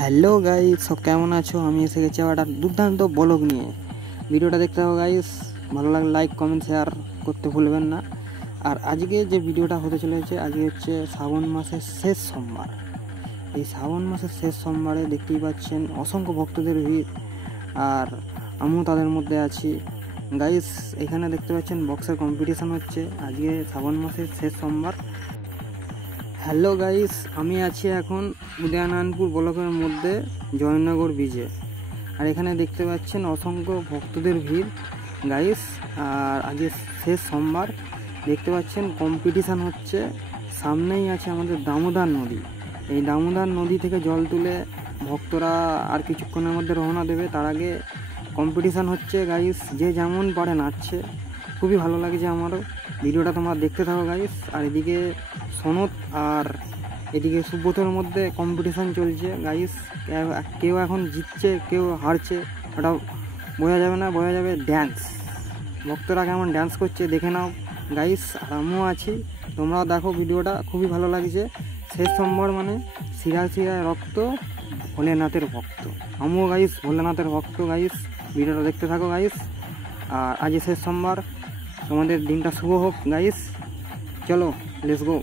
Hello guys, সব কেমন আছো? আমি এসে গেছি আবার একটা দুর্দান্ত ব্লগ নিয়ে। ভিডিওটা দেখতে হবে গাইস, ভালো লাগলে লাইক কমেন্ট শেয়ার করতে ভুলবেন না। আর আজকে যে ভিডিওটা হতে চলেছে, আজকে হচ্ছে শ্রাবণ মাসের শেষ সোমবার। এই শ্রাবণ মাসের শেষ সোমবারে দেখতেই পাচ্ছেন অসংখ্য ভক্তদের ভিড়, আর আমিও তাদের মধ্যে আছি। গাইস, এখানে দেখতে পাচ্ছেন বক্সের কম্পিটিশান হচ্ছে আজকে শ্রাবণ মাসের শেষ সোমবার। হ্যালো গাইস, আমি আছি এখন উদয়নারায়ণপুর ব্লকের মধ্যে জয়নগর ব্রিজে। আর এখানে দেখতে পাচ্ছেন অসংখ্য ভক্তদের ভিড় গাইস। আর আজকে শেষ সোমবার দেখতে পাচ্ছেন কম্পিটিশান হচ্ছে। সামনেই আছে আমাদের দামোদর নদী। এই দামোদর নদী থেকে জল তুলে ভক্তরা আর কিছুক্ষণের মধ্যে রওনা দেবে। তার আগে কম্পিটিশান হচ্ছে গাইস, যে যেমন পারে নাচছে। খুবই ভালো লাগছে আমারও। ভিডিওটা তোমরা দেখতে থাকো গাইস। আর এদিকে সনদ আর এদিকে সুব্রতর মধ্যে কম্পিটিশান চলছে গাইস। কেউ এখন জিতছে, কেউ হারছে, ওটা বোঝা যাবে না, বোঝা যাবে ড্যান্স। ভক্তরা কেমন ড্যান্স করছে দেখে নাও গাইস। আর আমিও আছি, তোমরাও দেখো ভিডিওটা, খুবই ভালো লাগছে। শেষ সোমবার মানে শিরায় শিরায় রক্ত, ভোলেনাথের ভক্ত। আমিও গাইস ভোলেনাথের ভক্ত গাইস। ভিডিওটা দেখতে থাকো গাইস। আর আজ শেষ সোমবার, তোমাদের দিনটা শুভ হোক গাইস। চলো, লেটস গো।